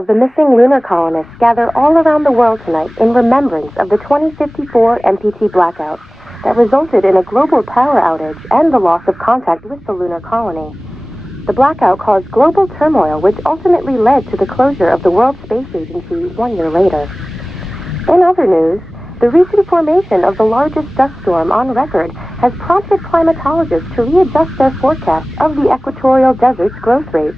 of the missing lunar colonists gather all around the world tonight in remembrance of the 2054 MPT blackout that resulted in a global power outage and the loss of contact with the lunar colony. The blackout caused global turmoil, which ultimately led to the closure of the World Space Agency 1 year later. In other news, the recent formation of the largest dust storm on record has prompted climatologists to readjust their forecasts of the equatorial desert's growth rate.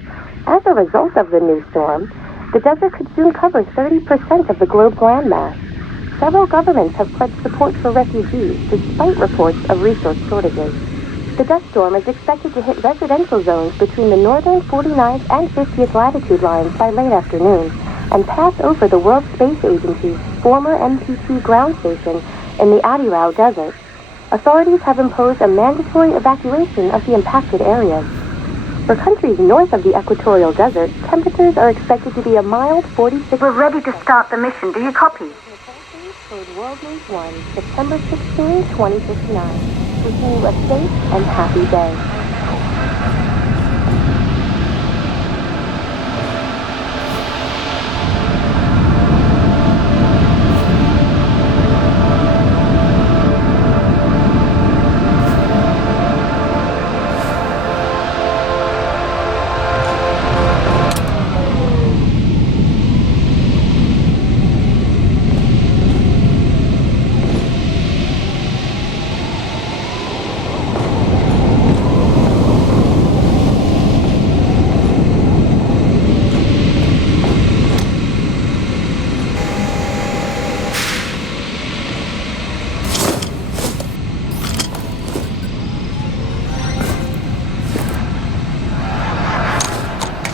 As a result of the new storm, the desert could soon cover 30% of the globe's landmass. Several governments have pledged support for refugees despite reports of resource shortages. The dust storm is expected to hit residential zones between the northern 49th and 50th latitude lines by late afternoon and pass over the World Space Agency's former MPT ground station in the Adirau Desert. Authorities have imposed a mandatory evacuation of the impacted areas. For countries north of the equatorial desert, temperatures are expected to be a mild 46... We're ready to start the mission. Do you copy? Code World News 1, September 16, 2059. Wishing you a safe and happy day.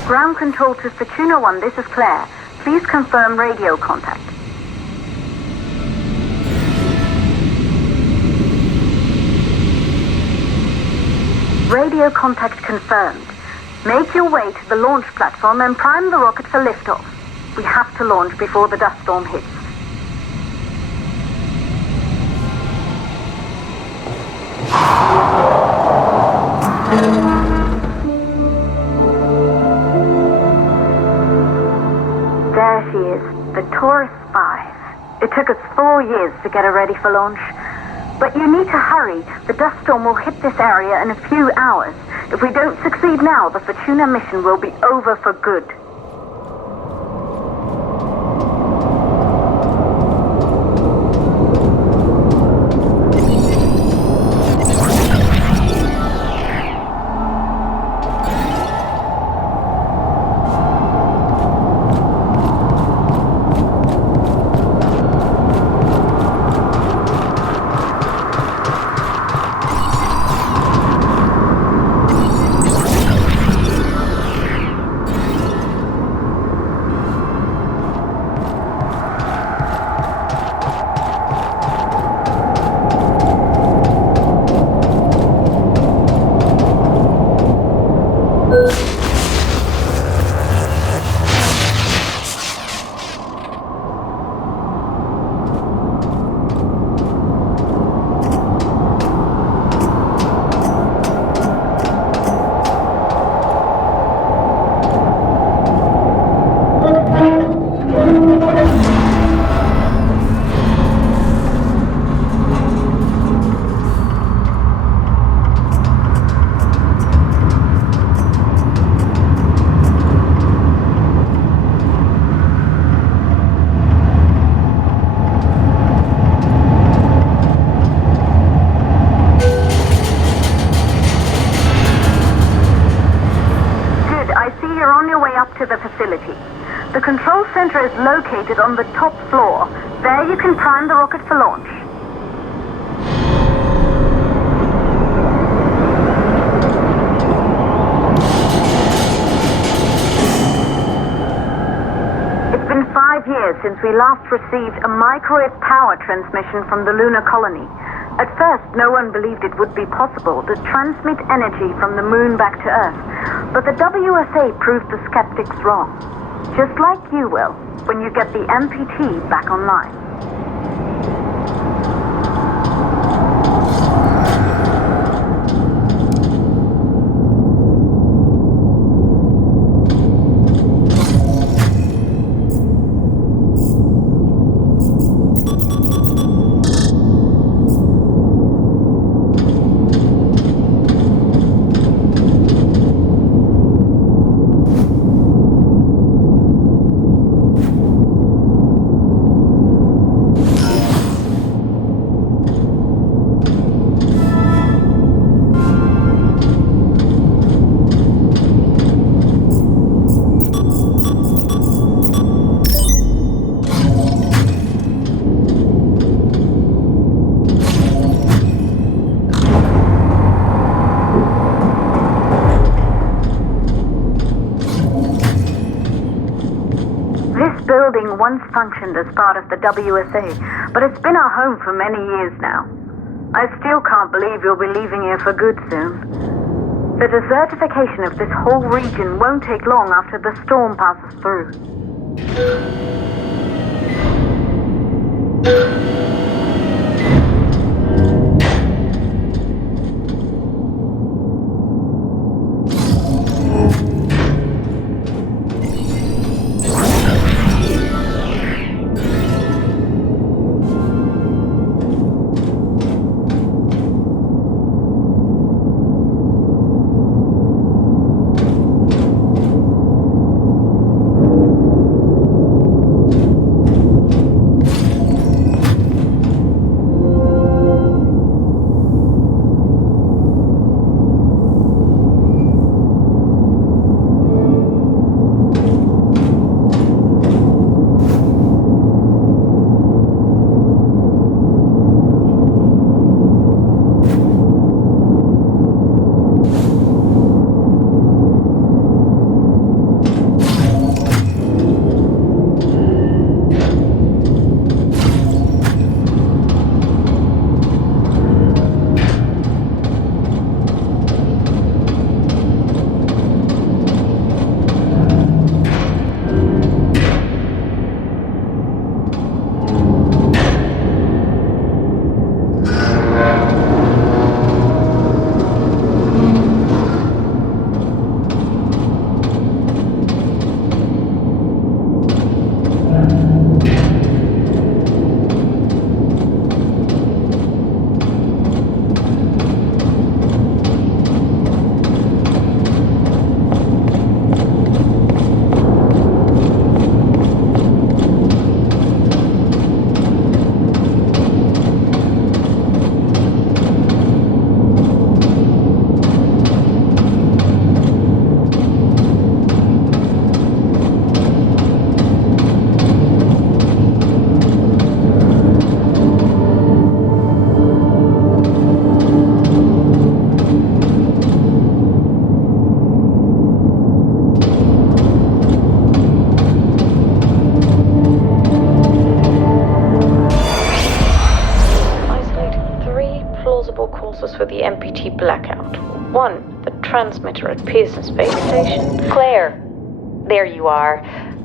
Ground control to Fortuna 1, this is Claire. Please confirm radio contact. Radio contact confirmed. Make your way to the launch platform and prime the rocket for liftoff. We have to launch before the dust storm hits. There she is, the Taurus 5. It took us 4 years to get her ready for launch. But you need to hurry. The dust storm will hit this area in a few hours. If we don't succeed now, the Fortuna mission will be over for good. To the facility. The control center is located on the top floor. There you can prime the rocket for launch. It's been 5 years since we last received a microwave power transmission from the lunar colony. At first, no one believed it would be possible to transmit energy from the moon back to Earth. But the WSA proved the skeptics wrong. Just like you will, when you get the MPT back online. once functioned as part of the WSA, but it's been our home for many years now. I still can't believe you'll be leaving here for good soon. The desertification of this whole region won't take long after the storm passes through. For the MPT blackout. 1, the transmitter at Pearson Space Station. Claire, there you are.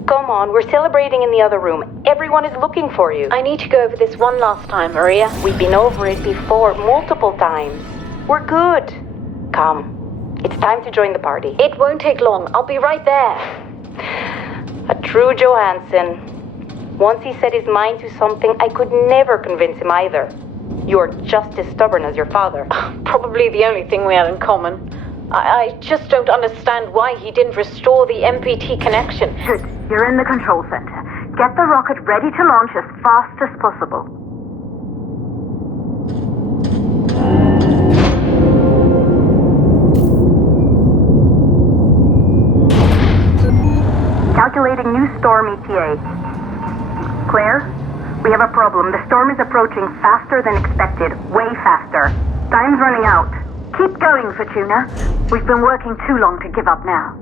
Come on, we're celebrating in the other room. Everyone is looking for you. I need to go over this one last time, Maria. We've been over it before, multiple times. We're good. Come, it's time to join the party. It won't take long. I'll be right there. A true Johansson. Once he set his mind to something, I could never convince him either. You're just as stubborn as your father. Probably the only thing we had in common. I just don't understand why he didn't restore the MPT connection. Good. You're in the control center. Get the rocket ready to launch as fast as possible. Calculating new storm ETA. Claire? We have a problem. The storm is approaching faster than expected. Way faster. Time's running out. Keep going, Fortuna. We've been working too long to give up now.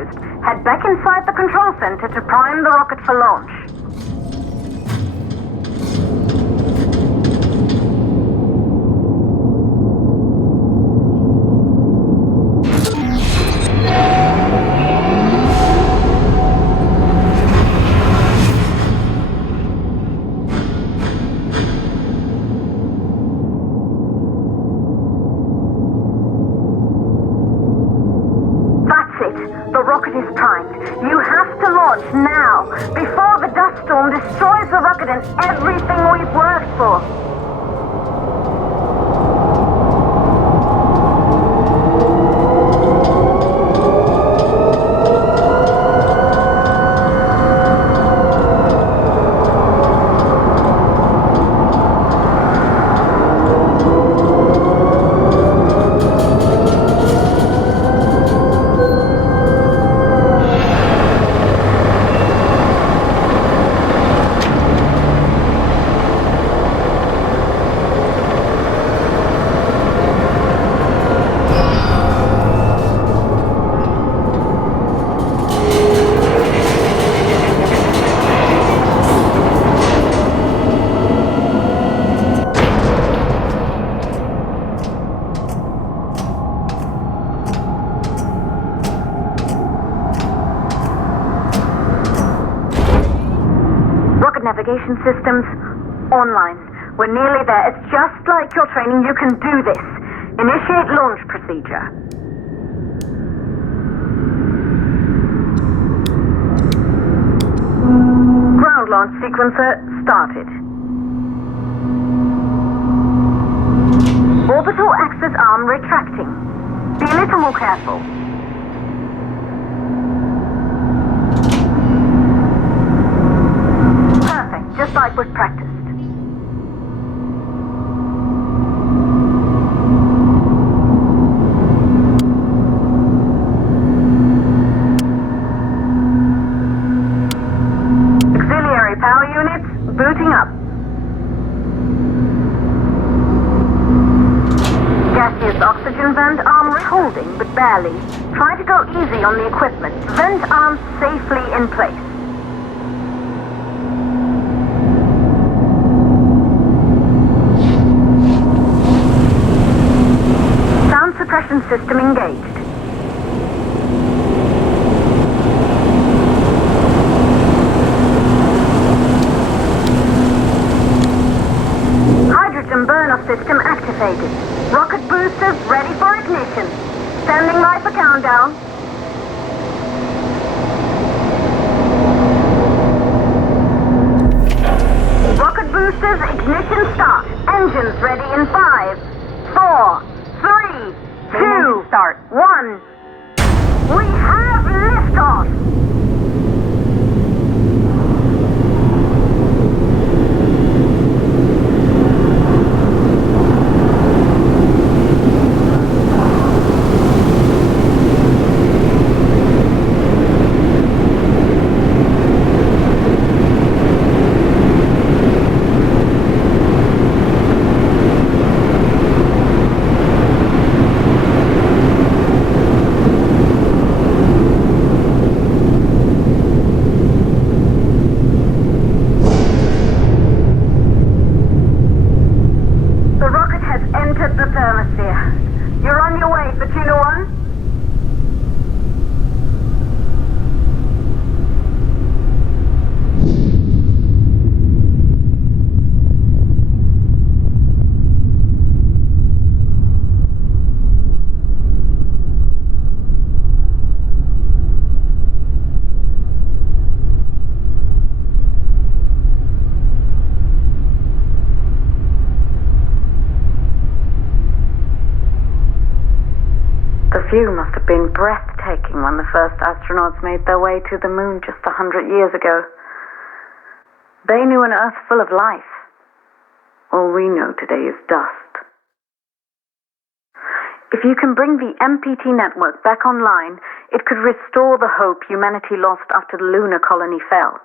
closed, head back inside the control center to prime the rocket for launch. The rocket is primed. You have to launch now, before the dust storm destroys the rocket and everything we've worked for. Navigation systems online. We're nearly there. It's just like your training. You can do this. Initiate launch procedure. Ground launch sequencer started. Orbital axis arm retracting. Be a little more careful. Just like we've practiced. Auxiliary power units booting up. Gaseous oxygen vent arm holding, but barely. Try to go easy on the equipment. Vent arm safely in place. Suppression system engaged. Hydrogen burn-off system activated. Rocket boosters ready for ignition. Standing by for countdown. Rocket boosters ignition start. Engines ready in 5, 4, 3, 2, start. 1. We have liftoff! The view must have been breathtaking when the first astronauts made their way to the moon just 100 years ago. They knew an Earth full of life. All we know today is dust. If you can bring the MPT network back online, it could restore the hope humanity lost after the lunar colony fell.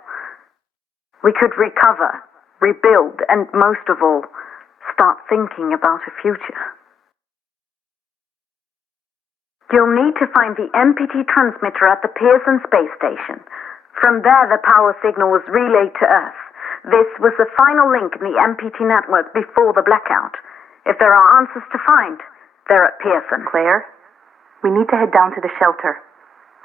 We could recover, rebuild, and most of all, start thinking about a future. You'll need to find the MPT transmitter at the Pearson space station. From there, the power signal was relayed to Earth. This was the final link in the MPT network before the blackout. If there are answers to find, they're at Pearson. Claire, we need to head down to the shelter.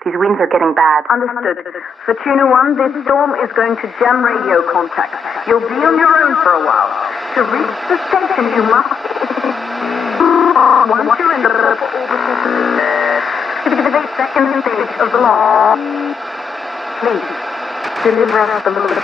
These winds are getting bad. Understood. For Tuna 1, this storm is going to jam radio contact. You'll be on your own for a while. To reach the station, you must... Once you're in the purple orbital... Activate second stage of the launch. Please, deliver us the moon.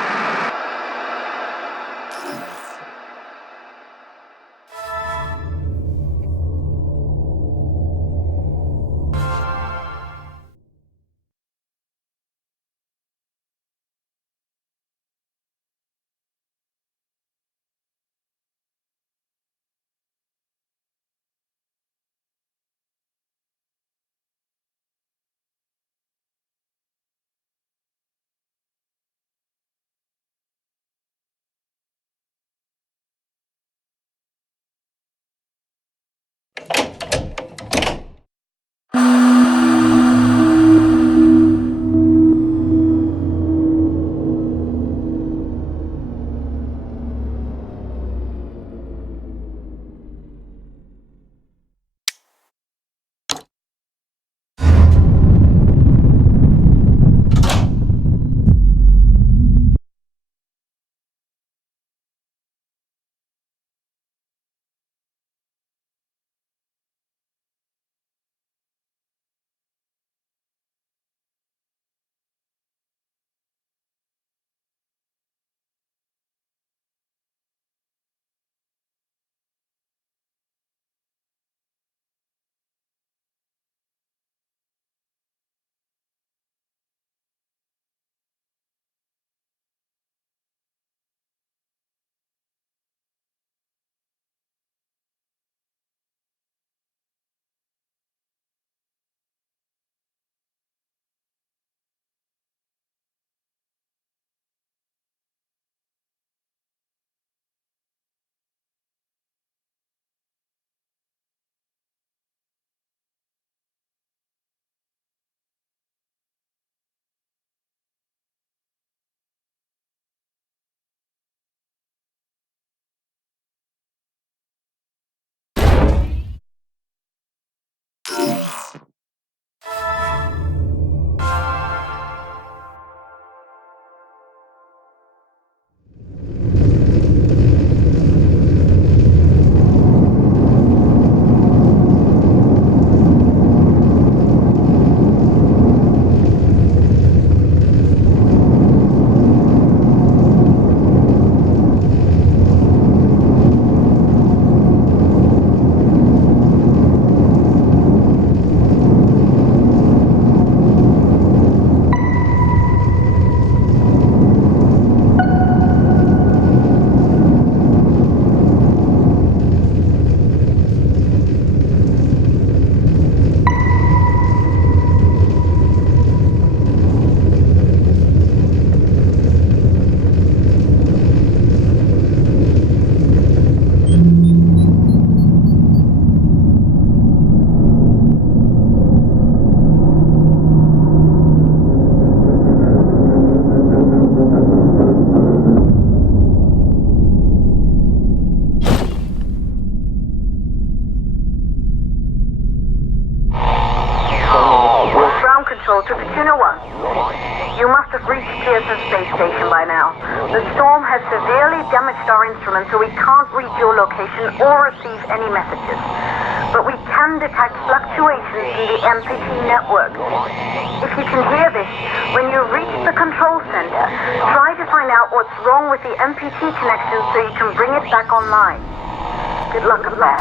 Control to Fortuna 1. You must have reached Pearson Space Station by now. The storm has severely damaged our instruments, so we can't reach your location or receive any messages. But we can detect fluctuations in the MPT network. If you can hear this, when you reach the control center, try to find out what's wrong with the MPT connection so you can bring it back online. Good luck with that.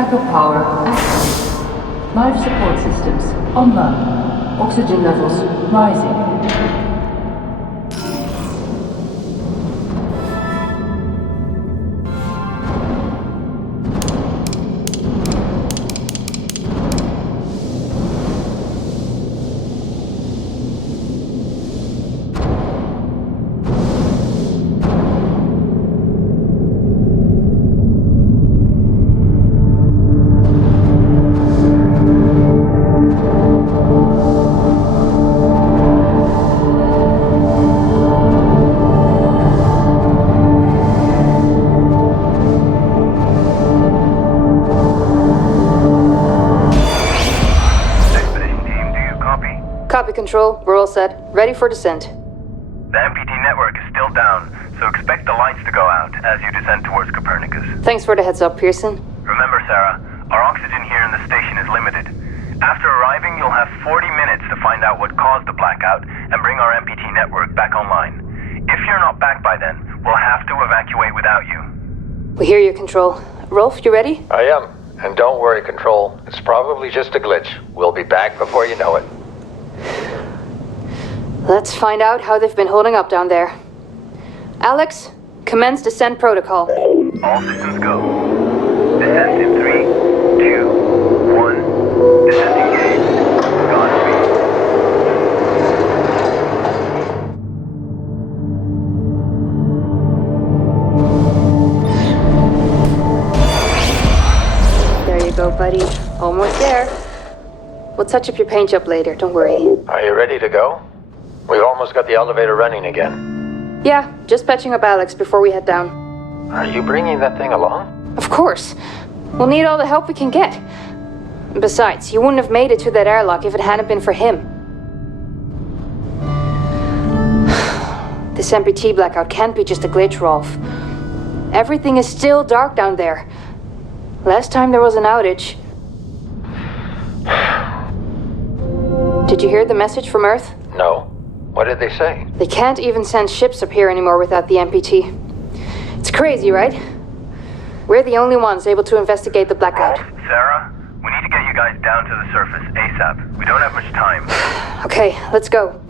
Backup power active. Life support systems online. Oxygen levels rising. Copy, Control. We're all set. Ready for descent. The MPT network is still down, so expect the lights to go out as you descend towards Copernicus. Thanks for the heads up, Pearson. Remember, Sarah, our oxygen here in the station is limited. After arriving, you'll have 40 minutes to find out what caused the blackout and bring our MPT network back online. If you're not back by then, we'll have to evacuate without you. We hear you, Control. Rolf, you ready? I am. And don't worry, Control. It's probably just a glitch. We'll be back before you know it. Let's find out how they've been holding up down there. Alex, commence descent protocol. All systems go. Descent in 3, 2, 1. Descent engaged. Godspeed. There you go, buddy. Almost there. We'll touch up your paint job later, don't worry. Are you ready to go? We've almost got the elevator running again. Yeah, just patching up Alex before we head down. Are you bringing that thing along? Of course. We'll need all the help we can get. Besides, you wouldn't have made it to that airlock if it hadn't been for him. This MPT blackout can't be just a glitch, Rolf. Everything is still dark down there. Last time there was an outage. Did you hear the message from Earth? No. What did they say? They can't even send ships up here anymore without the MPT. It's crazy, right? We're the only ones able to investigate the blackout. Sarah, we need to get you guys down to the surface ASAP. We don't have much time. Okay, let's go.